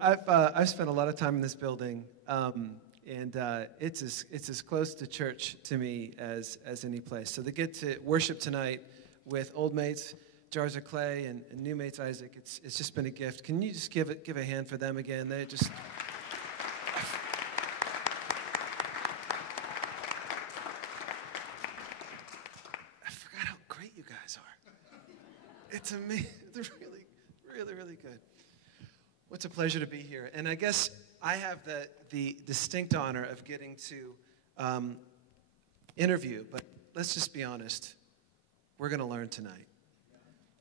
I've spent a lot of time in this building, and it's as close to church to me as any place. So to get to worship tonight with old mates, Jars of Clay, and new mates, Isaac, it's just been a gift. Can you just give a hand for them again? They just... I forgot how great you guys are. It's amazing. They're really, really, really good. What's a pleasure to be here. And I guess I have the distinct honor of getting to interview, but let's just be honest. We're going to learn tonight.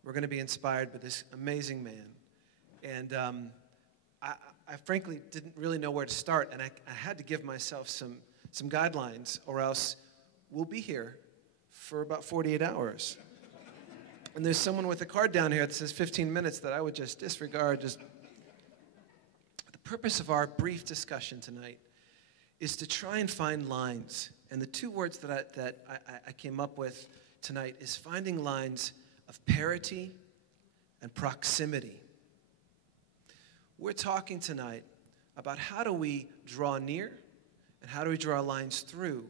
We're going to be inspired by this amazing man. And I frankly didn't really know where to start, and I had to give myself some guidelines, or else we'll be here for about 48 hours. And there's someone with a card down here that says 15 minutes that I would just disregard. The purpose of our brief discussion tonight is to try and find lines. And the two words that I came up with tonight is finding lines of parity and proximity. We're talking tonight about how do we draw near and how do we draw lines through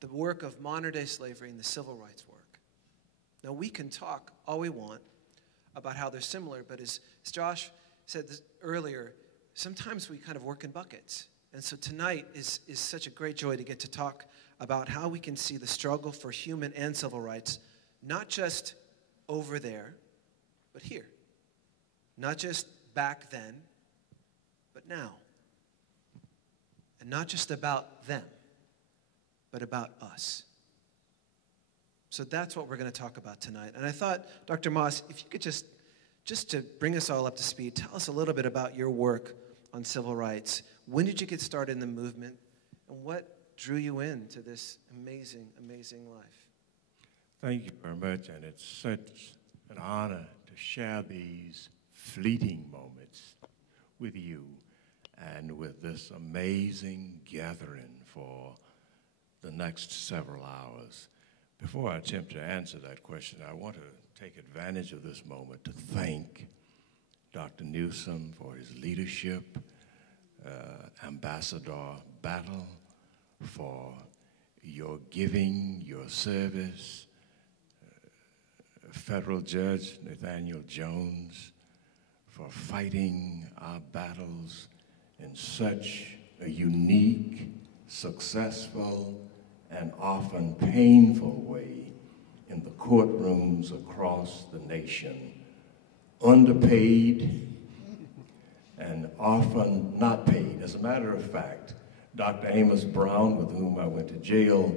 the work of modern-day slavery and the civil rights work. Now, we can talk all we want about how they're similar, but as Josh said earlier, sometimes we kind of work in buckets. And so tonight is such a great joy to get to talk about how we can see the struggle for human and civil rights, not just over there, but here. Not just back then, but now. And not just about them, but about us. So that's what we're going to talk about tonight. And I thought, Dr. Moss, if you could just to bring us all up to speed, tell us a little bit about your work on civil rights. When did you get started in the movement? And what drew you into this amazing, amazing life? Thank you very much, and it's such an honor to share these fleeting moments with you and with this amazing gathering for the next several hours. Before I attempt to answer that question, I want to take advantage of this moment to thank Dr. Newsom for his leadership, Ambassador Battle for your giving, your service, Federal Judge Nathaniel Jones for fighting our battles in such a unique, successful, and often painful way in the courtrooms across the nation, underpaid and often not paid. As a matter of fact, Dr. Amos Brown, with whom I went to jail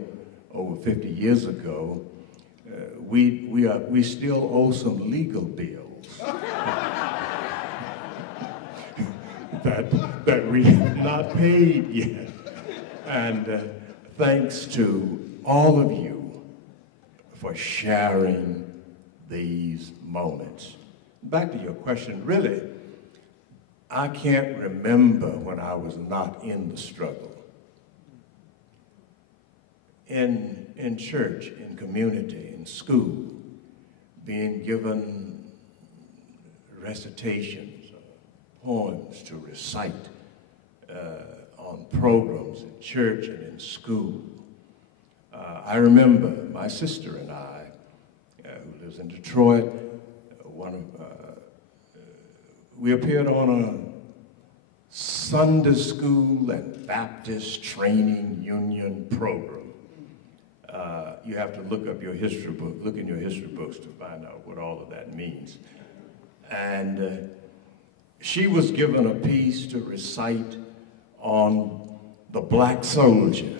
over 50 years ago, we still owe some legal bills that we have not paid yet. And thanks to all of you for sharing these moments. Back to your question, really, I can't remember when I was not in the struggle. In church, in community, in school, being given recitations, poems to recite on programs in church and in school. I remember my sister and I, who lives in Detroit, we appeared on a Sunday school and Baptist training union program. You have to look up your history book, look in your history books to find out what all of that means. And she was given a piece to recite on the black soldier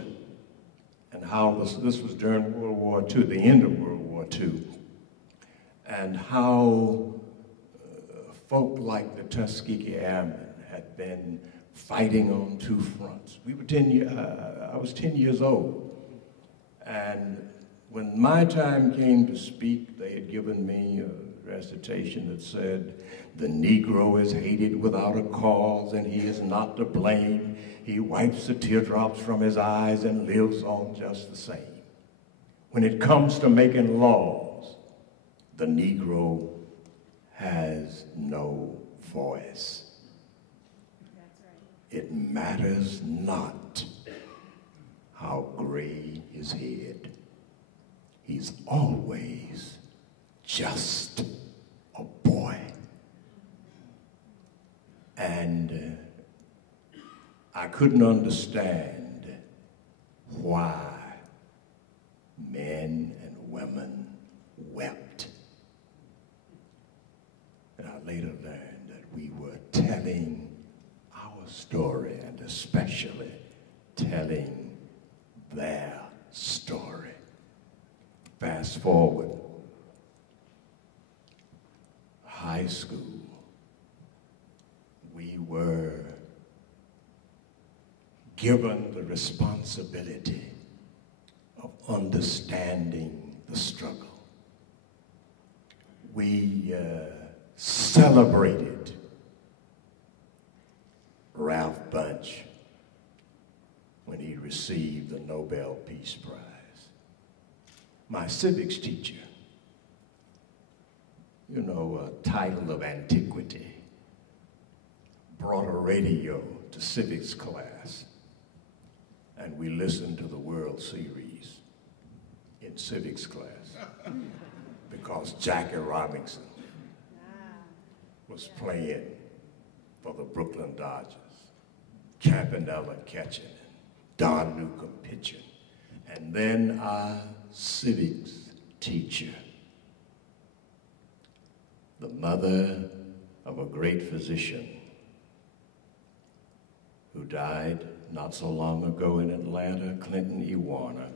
and how this was during World War II, the end of World War II, and how folk like the Tuskegee Airmen had been fighting on two fronts. I was 10 years old, and when my time came to speak, they had given me a recitation that said, "The Negro is hated without a cause, and he is not to blame. He wipes the teardrops from his eyes and lives on just the same. When it comes to making laws, the Negro has no voice." it matters not how gray his head. He's always just a boy. And I couldn't understand why men and women wept. And I later learned that we were telling our story, and especially telling their story. Fast forward, high school, we were given the responsibility of understanding the struggle. We celebrated Ralph Bunche when he received the Nobel Peace Prize. My civics teacher, you know, a title of antiquity, brought a radio to civics class, and we listened to the World Series in civics class because Jackie Robinson was playing for the Brooklyn Dodgers, Campanella catching, and Don Newcomb pitching. And then our civics teacher, the mother of a great physician who died not so long ago in Atlanta, Clinton E. Warner,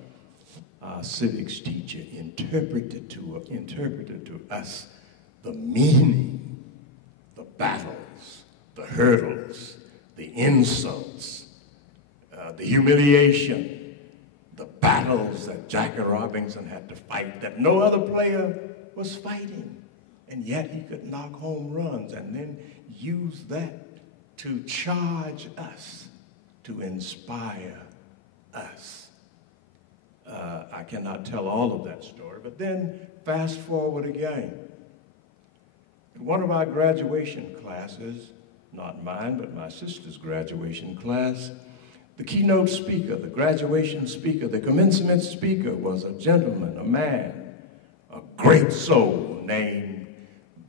our civics teacher interpreted to us the meaning, the battles, the hurdles, the insults, the humiliation, the battles that Jackie Robinson had to fight that no other player was fighting. And yet he could knock home runs and then use that to charge us, to inspire us. I cannot tell all of that story, but then fast forward again. In one of our graduation classes, not mine, but my sister's graduation class, the keynote speaker, the graduation speaker, the commencement speaker was a gentleman, a man, a great soul named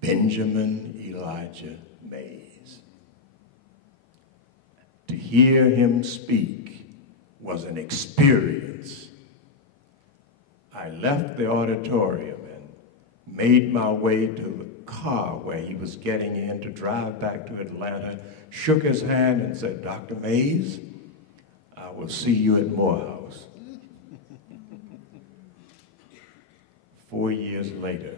Benjamin Elijah Mays. To hear him speak was an experience. I left the auditorium and made my way to the car where he was getting in to drive back to Atlanta, shook his hand and said, "Dr. Mays, I will see you at Morehouse." 4 years later,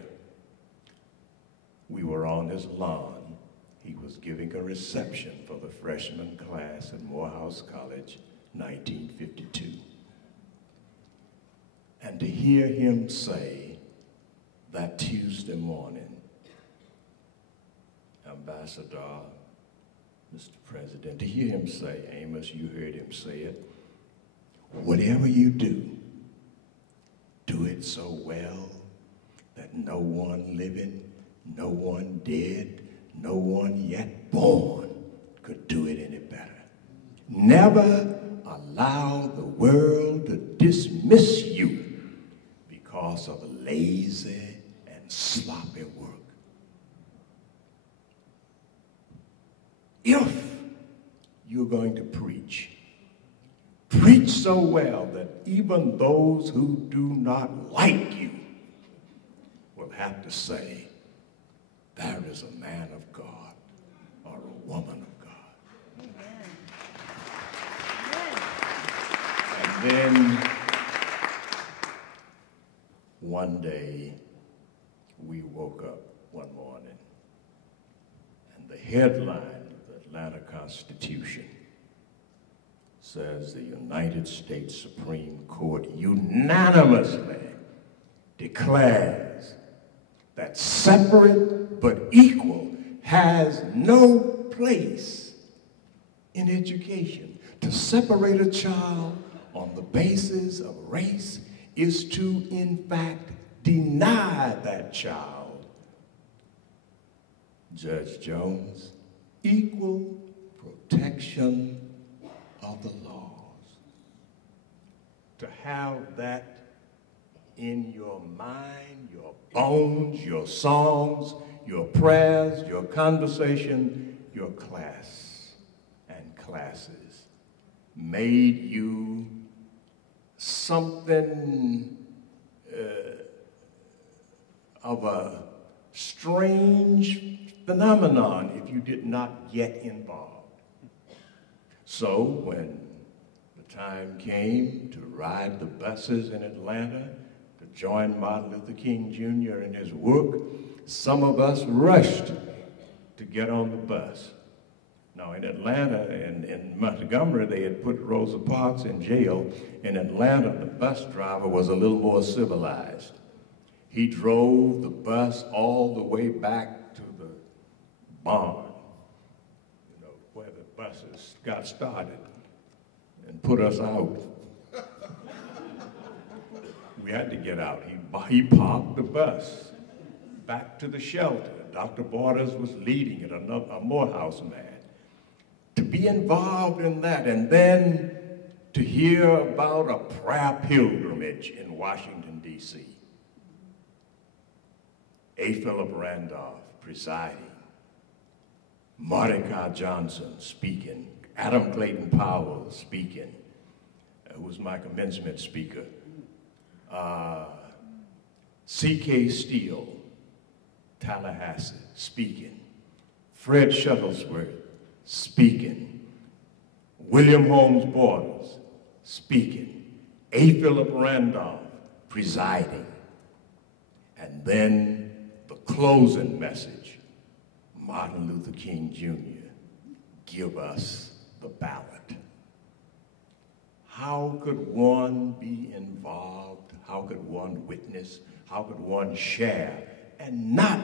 we were on his lawn. He was giving a reception for the freshman class at Morehouse College, 1952. And to hear him say that Tuesday morning, Ambassador, Mr. President, to hear him say, Amos, you heard him say it, whatever you do, do it so well that no one living, no one dead, no one yet born could do it any better. Never allow the world to dismiss you because of lazy and sloppy work. If you're going to preach, preach so well that even those who do not like you will have to say, there is a man of God or a woman of God. Amen. And then one day we woke up one morning and the headline of the Atlanta Constitution says the United States Supreme Court unanimously declares that separate but equal has no place in education. To separate a child on the basis of race is to, in fact, deny that child, Judge Jones, equal protection of the laws. To have that in your mind, your bones, your songs, your prayers, your conversation, your class and classes made you something of a strange phenomenon if you did not get involved. So when the time came to ride the buses in Atlanta, to join Martin Luther King Jr. in his work, some of us rushed to get on the bus. Now in Atlanta, in Montgomery, they had put Rosa Parks in jail. In Atlanta, the bus driver was a little more civilized. He drove the bus all the way back to the barn, you know, where the buses got started, and put us out. We had to get out. He parked the bus back to the shelter. Dr. Borders was leading it, a Morehouse man. To be involved in that, and then to hear about a prayer pilgrimage in Washington, D.C. A. Philip Randolph presiding, Mordecai Johnson speaking, Adam Clayton Powell speaking, who was my commencement speaker, C.K. Steele, Tallahassee, speaking, Fred Shuttlesworth, speaking, William Holmes Borders, speaking, A. Philip Randolph, presiding, and then the closing message, Martin Luther King Jr., give us the ballot. How could one be involved? How could one witness? How could one share and not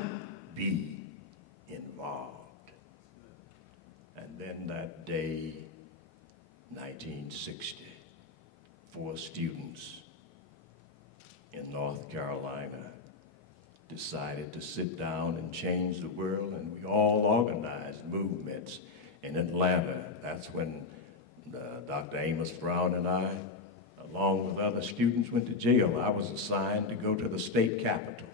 be involved? And then that day, 1960, 4 students in North Carolina decided to sit down and change the world, and we all organized movements in Atlanta. That's when Dr. Amos Brown and I, along with other students, went to jail. I was assigned to go to the state capitol,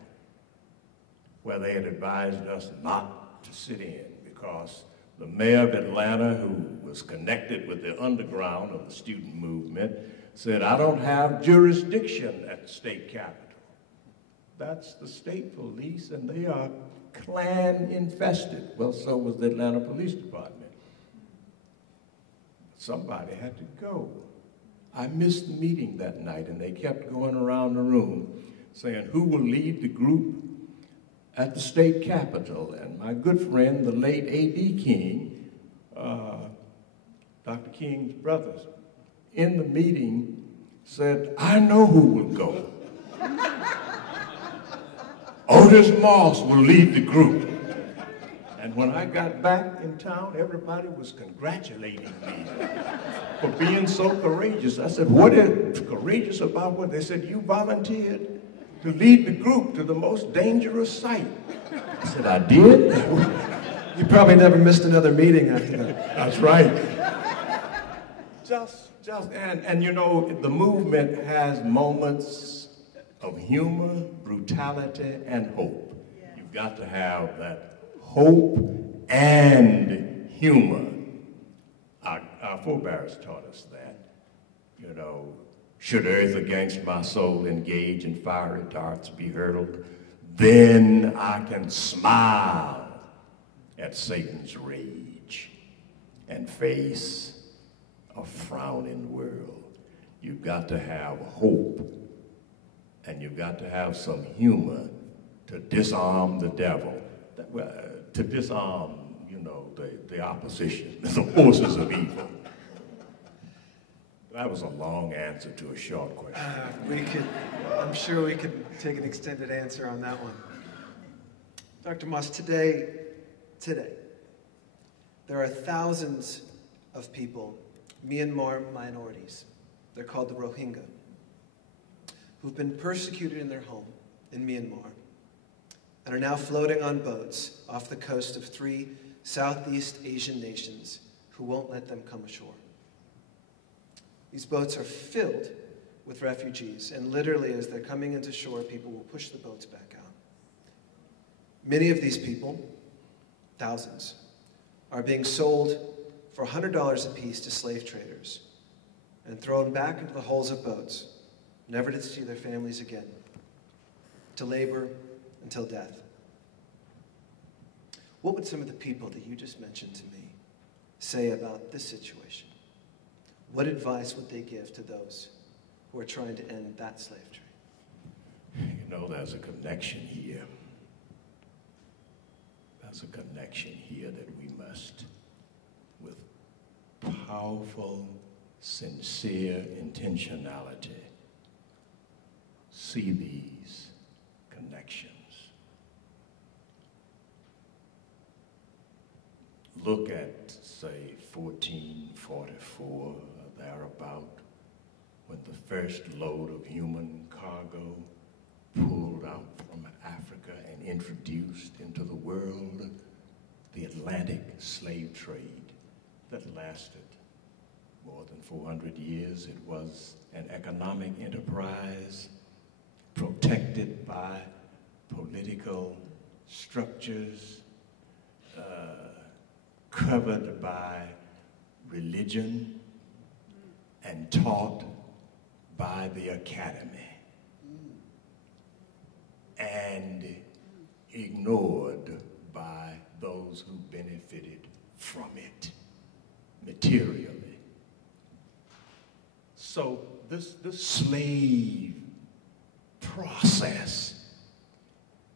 where they had advised us not to sit in because the mayor of Atlanta, who was connected with the underground of the student movement, said, I don't have jurisdiction at the state capitol. That's the state police, and they are Klan-infested. Well, so was the Atlanta Police Department. Somebody had to go. I missed the meeting that night, and they kept going around the room saying, who will lead the group at the state capitol? And my good friend, the late A.D. King, Dr. King's brother, in the meeting said, I know who will go. Otis Moss will lead the group. And when I got back in town, everybody was congratulating me for being so courageous. I said, what is courageous about what? They said, you volunteered to lead the group to the most dangerous site. I said, I did? You probably never missed another meeting after that. That's right. And you know, the movement has moments of humor, brutality, and hope. Yeah. You've got to have that hope and humor. Our forebears taught us that. You know, should earth against my soul engage in fiery darts be hurled, then I can smile at Satan's rage and face a frowning world. You've got to have hope, and you've got to have some humor to disarm the devil, to disarm, you know, the opposition, the forces of evil. That was a long answer to a short question. I'm sure we could take an extended answer on that one. Dr. Moss, today, there are thousands of people, Myanmar minorities, they're called the Rohingya, who've been persecuted in their home in Myanmar and are now floating on boats off the coast of 3 Southeast Asian nations who won't let them come ashore. These boats are filled with refugees, and literally as they're coming into shore, people will push the boats back out. Many of these people, thousands, are being sold for $100 apiece to slave traders and thrown back into the hulls of boats, never to see their families again, to labor until death. What would some of the people that you just mentioned to me say about this situation? What advice would they give to those who are trying to end that slave trade? You know, there's a connection here. There's a connection here that we must, with powerful, sincere intentionality, see these connections. Look at, say, 1444, or thereabout, when the first load of human cargo pulled out from Africa and introduced into the world the Atlantic slave trade that lasted more than 400 years. It was an economic enterprise protected by political structures, covered by religion, and taught by the academy, and ignored by those who benefited from it materially. So this slave process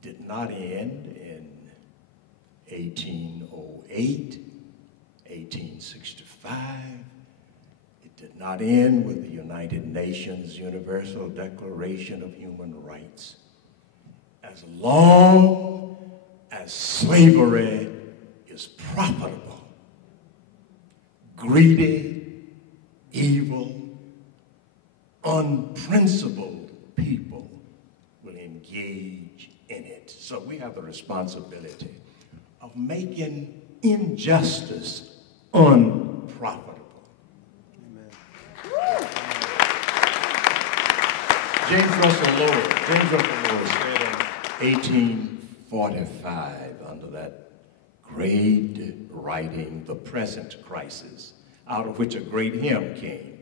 did not end in 1808, 1865. It did not end with the United Nations Universal Declaration of Human Rights. As long as slavery is profitable, greedy, evil, unprincipled people will engage in it. So we have the responsibility of making injustice unprofitable. Amen. James Russell Lowell said in 1845, under that great writing, The Present Crisis, out of which a great hymn came,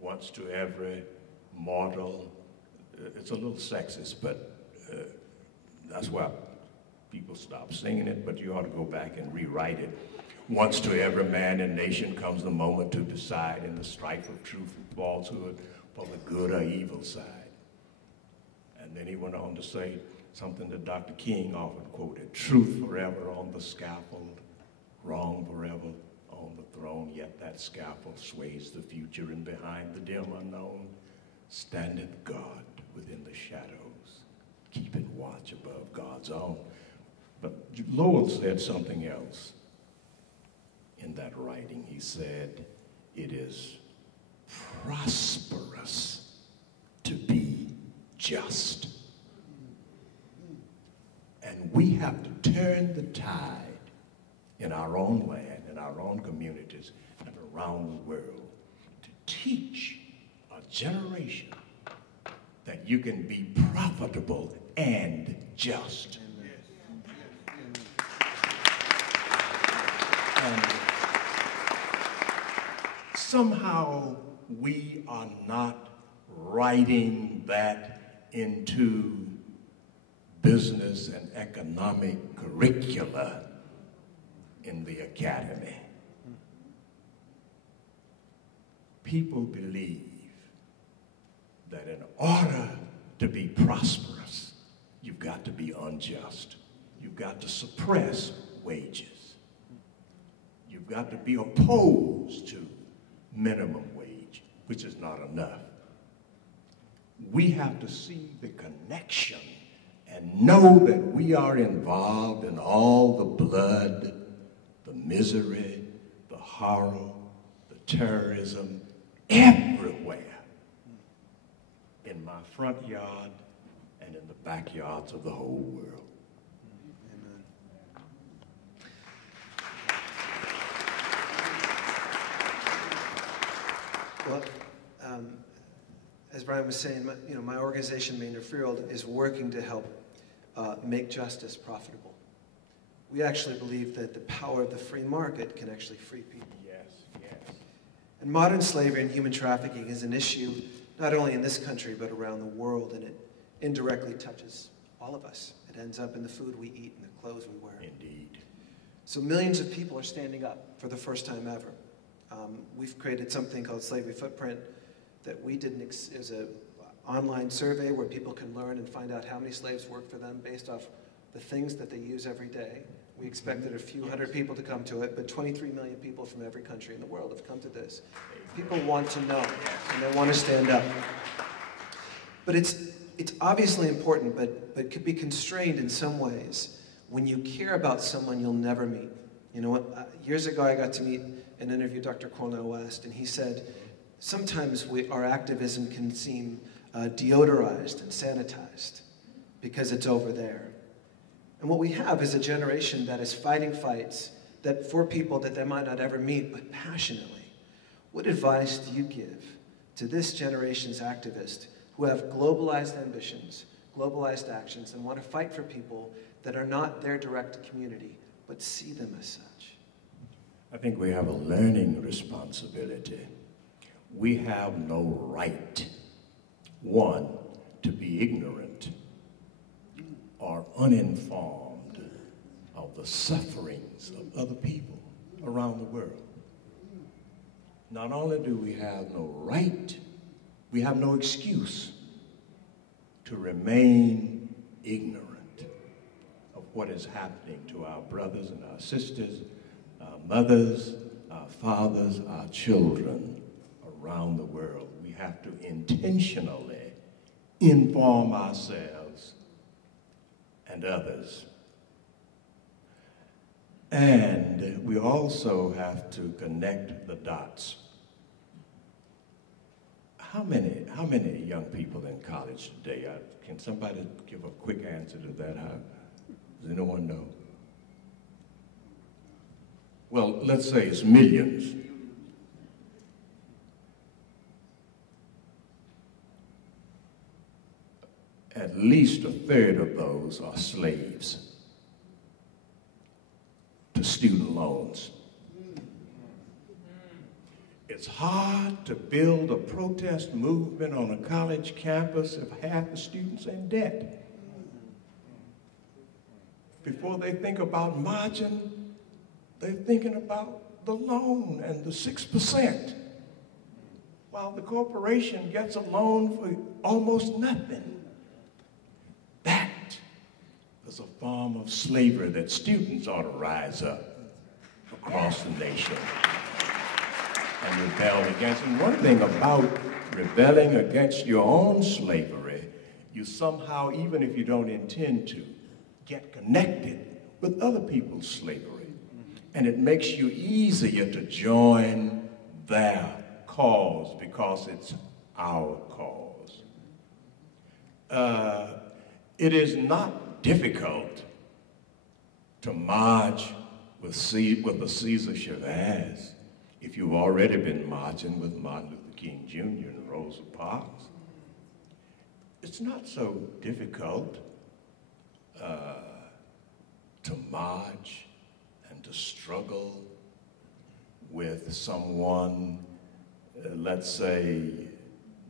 once to every mortal. It's a little sexist, but that's why people stop singing it, but you ought to go back and rewrite it. Once to every man and nation comes the moment to decide in the strife of truth and falsehood for the good or evil side. And then he went on to say something that Dr. King often quoted: truth forever on the scaffold, wrong forever on the throne, yet that scaffold sways the future, and behind the dim unknown standeth God within the shadows, keeping watch above God's own. But Lowell said something else in that writing. He said, it is prosperous to be just. And we have to turn the tide in our own land, in our own communities, and around the world to teach a generation that you can be profitable and just. And somehow we are not writing that into business and economic curricula in the academy. People believe that in order to be prosperous, you've got to be unjust. You've got to suppress wages. You've got to be opposed to minimum wage, which is not enough. We have to see the connection and know that we are involved in all the blood, the misery, the horror, the terrorism, everywhere. In my front yard and in the backyards of the whole world. Brian was saying, my organization, Maynard Freehold, is working to help make justice profitable. We actually believe that the power of the free market can actually free people. Yes, yes. And modern slavery and human trafficking is an issue not only in this country but around the world, and it indirectly touches all of us. It ends up in the food we eat and the clothes we wear. Indeed. So millions of people are standing up for the first time ever. We've created something called Slavery Footprint that we did. It was an online survey where people can learn and find out how many slaves work for them based off the things that they use every day. We expected a few hundred people to come to it, but 23 million people from every country in the world have come to this. People want to know, and they want to stand up. But it's obviously important, but could be constrained in some ways when you care about someone you'll never meet. You know what? Years ago, I got to meet and interview Dr. Cornel West, and he said, sometimes our activism can seem deodorized and sanitized because it's over there. And what we have is a generation that is fighting fights that for people that they might not ever meet, but passionately. What advice do you give to this generation's activists who have globalized ambitions, globalized actions, and want to fight for people that are not their direct community, but see them as such? I think we have a learning responsibility. We have no right, one, to be ignorant or uninformed of the sufferings of other people around the world. Not only do we have no right, we have no excuse to remain ignorant of what is happening to our brothers and our sisters, our mothers, our fathers, our children around the world. We have to intentionally inform ourselves and others. And we also have to connect the dots. How many young people in college today? Can somebody give a quick answer to that? Does anyone know? Well, let's say it's millions. At least a third of those are slaves to student loans. It's hard to build a protest movement on a college campus if half the students are in debt. Before they think about marching, they're thinking about the loan and the 6%, while the corporation gets a loan for almost nothing. That is a form of slavery that students ought to rise up across the nation and rebel against. And one thing about rebelling against your own slavery, you somehow, even if you don't intend to, get connected with other people's slavery. And it makes you easier to join their cause because it's our cause. It is not difficult to march with the Cesar Chavez if you've already been marching with Martin Luther King Jr. and Rosa Parks. It's not so difficult to march and to struggle with someone, let's say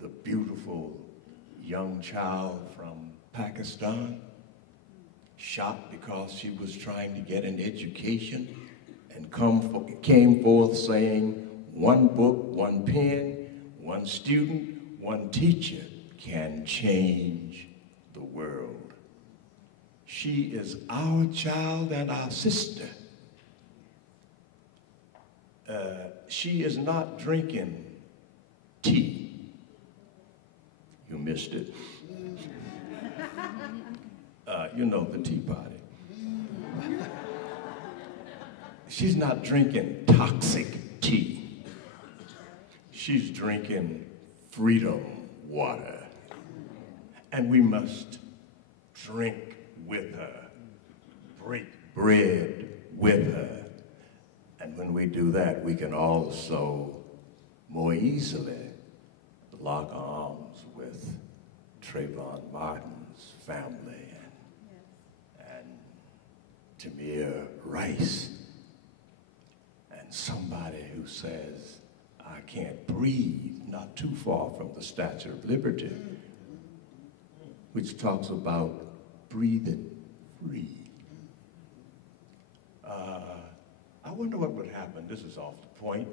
the beautiful young child from Pakistan, shot because she was trying to get an education, and came forth saying, one book, one pen, one student, one teacher can change the world. She is our child and our sister. She is not drinking tea. You missed it. You know, the tea party. She's not drinking toxic tea. She's drinking freedom water. And we must drink with her, break bread with her. And when we do that, we can also more easily lock arms with Trayvon Martin's family and Tamir Rice, and somebody who says, I can't breathe, not too far from the Statue of Liberty, which talks about breathing free. I wonder what would happen, this is off the point,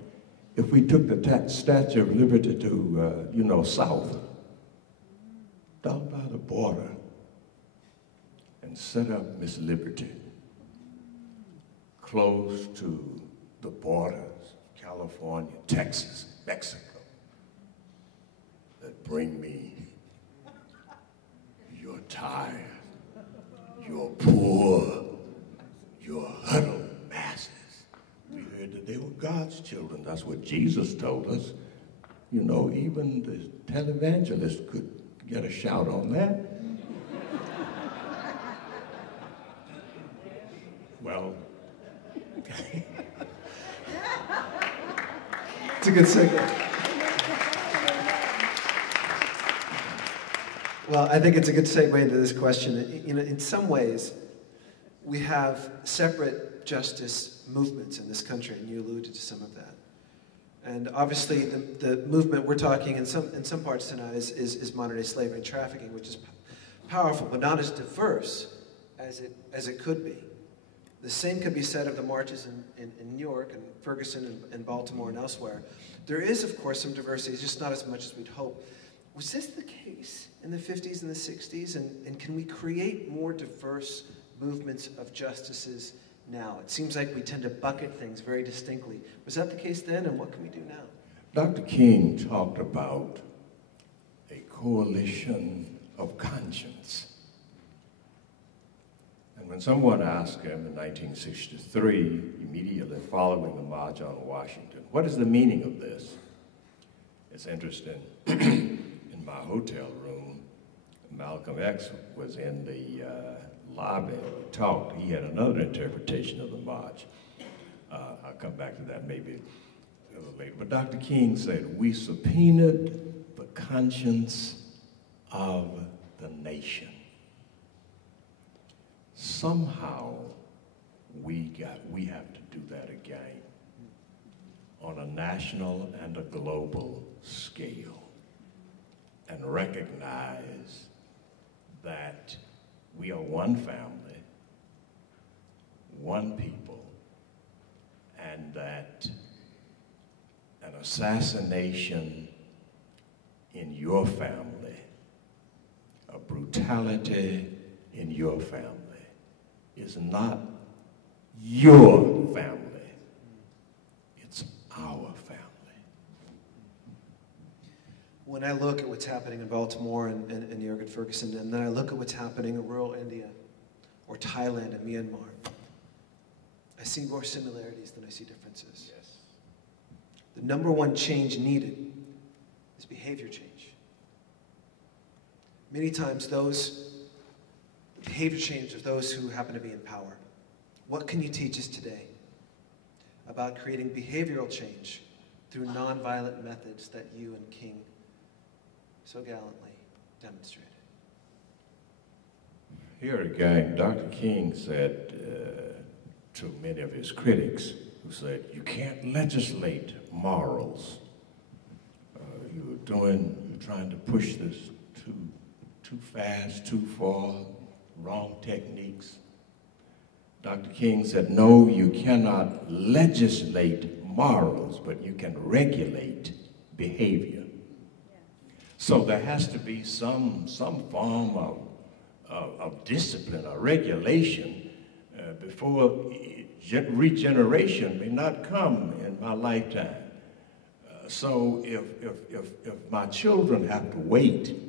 if we took the Statue of Liberty to, south, down by the border, and set up Miss Liberty close to the borders, California, Texas, Mexico, that bring me, you're tired, you're poor, you're huddled masses. We heard that they were God's children. That's what Jesus told us. Even the televangelist could get a shout on that. Well, it's a good segue. Well, I think it's a good segue into this question. In some ways, we have separate justice movements in this country, and you alluded to some of that. And obviously, the movement we're talking in some parts tonight is modern-day slavery and trafficking, which is powerful, but not as diverse as it could be. The same could be said of the marches in New York and Ferguson and Baltimore and elsewhere. There is, of course, some diversity, just not as much as we'd hope. Was this the case in the 50s and the 60s? And can we create more diverse movements of justices now? It seems like we tend to bucket things very distinctly. Was that the case then, and what can we do now? Dr. King talked about a coalition of conscience. And when someone asked him in 1963, immediately following the March on Washington, what is the meaning of this? It's interesting. In my hotel room, Malcolm X was in the lobby. We talked. He had another interpretation of the march. I'll come back to that maybe a little later. But Dr. King said, we subpoenaed the conscience of the nation. Somehow, we have to do that again on a national and a global scale and recognize that we are one family, one people, and that an assassination in your family, a brutality in your family, is not your family, it's our family. When I look at what's happening in Baltimore and New York and Ferguson, and then I look at what's happening in rural India or Thailand and Myanmar, I see more similarities than I see differences. Yes. The number one change needed is behavior change. Many times behavior change of those who happen to be in power. What can you teach us today about creating behavioral change through nonviolent methods that you and King so gallantly demonstrated? Here again, Dr. King said to many of his critics who said, you can't legislate morals. You're trying to push this too fast, too far, wrong techniques. Dr. King said, no, you cannot legislate morals, but you can regulate behavior. So there has to be some form of discipline or regulation before regeneration may not come in my lifetime. So if my children have to wait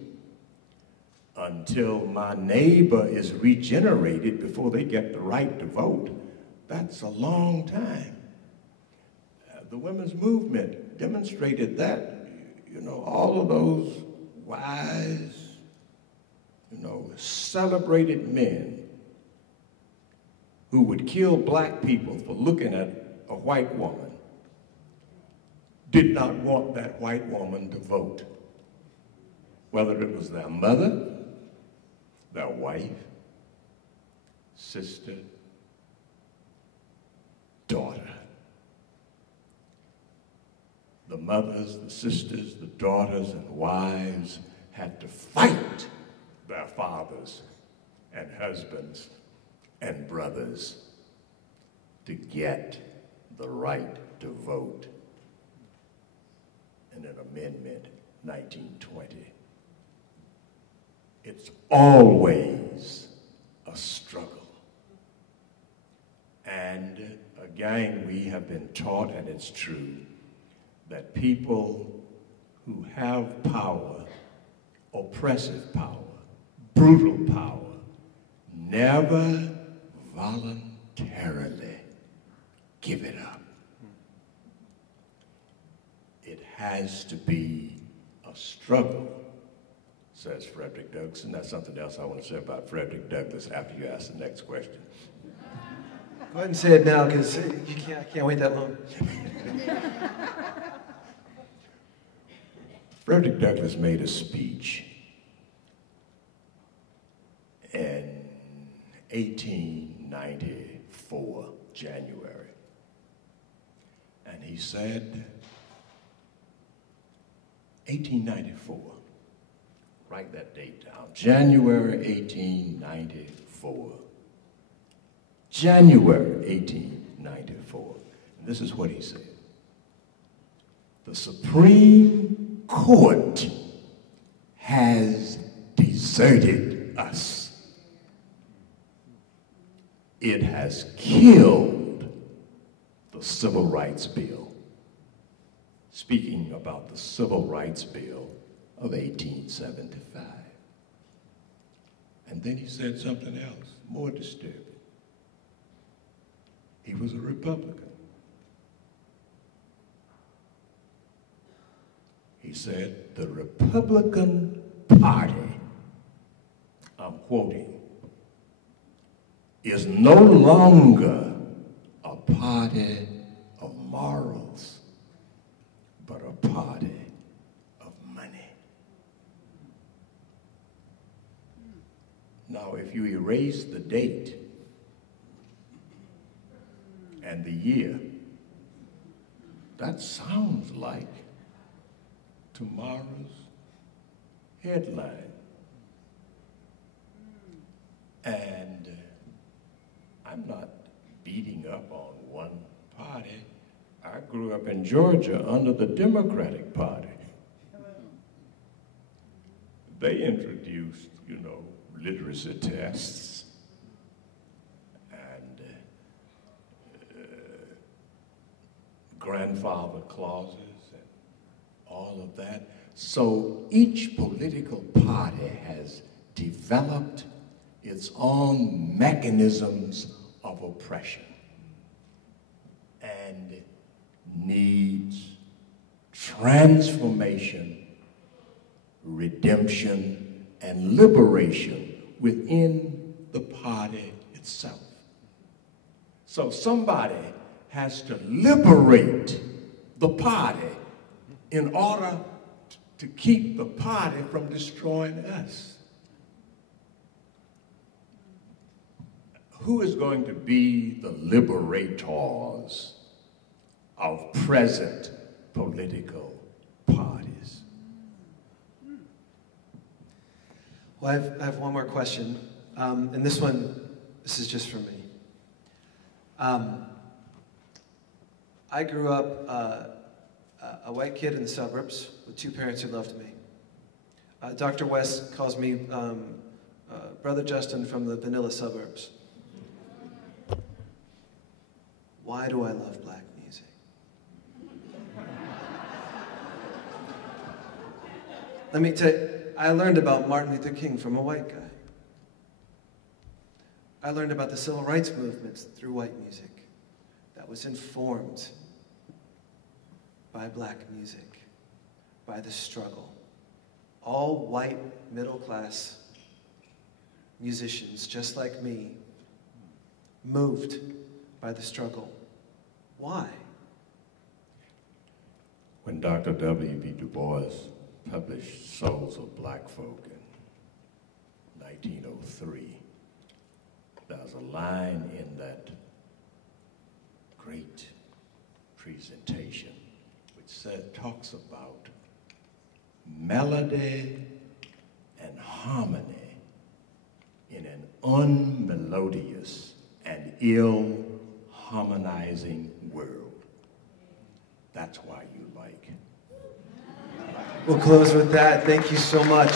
until my neighbor is regenerated before they get the right to vote, that's a long time. The women's movement demonstrated that. All of those wise, celebrated men who would kill black people for looking at a white woman did not want that white woman to vote. whether it was their mother, their wife, sister, daughter. The mothers, the sisters, the daughters, and wives had to fight their fathers and husbands and brothers to get the right to vote in an amendment 1920. It's always a struggle. And again, we have been taught, and it's true, that people who have power, oppressive power, brutal power, never voluntarily give it up. It has to be a struggle, says Frederick Douglass, and that's something else I want to say about Frederick Douglass after you ask the next question. Go ahead and say it now, because I can't wait that long. Frederick Douglass made a speech in 1894, January, and he said, 1894, write that date down, January 1894. January 1894. And this is what he said. The Supreme Court has deserted us. It has killed the Civil Rights Bill. Speaking about the Civil Rights Bill of 1875. And then he said something else, more disturbing. He was a Republican. He said, the Republican Party, I'm quoting, is no longer a party of morals, but a party of money. Now, if you erase the date and the year, that sounds like tomorrow's headline. And I'm not beating up on one party. I grew up in Georgia under the Democratic Party. They introduced, literacy tests and grandfather clauses and all of that. So each political party has developed its own mechanisms of oppression and needs transformation, redemption, and liberation within the party itself. So somebody has to liberate the party in order to keep the party from destroying us. Who is going to be the liberators of present political parties? Well, I have one more question, and this is just for me. I grew up a white kid in the suburbs with two parents who loved me. Dr. West calls me Brother Justin from the vanilla suburbs. Why do I love black music? Let me tell you, I learned about Martin Luther King from a white guy. I learned about the civil rights movements through white music that was informed by black music, by the struggle. All white middle-class musicians, just like me, moved by the struggle. Why? When Dr. W.B. Du Bois published Souls of Black Folk in 1903. There's a line in that great presentation which talks about melody and harmony in an unmelodious and ill-harmonizing world. That's why you like. We'll close with that. Thank you so much.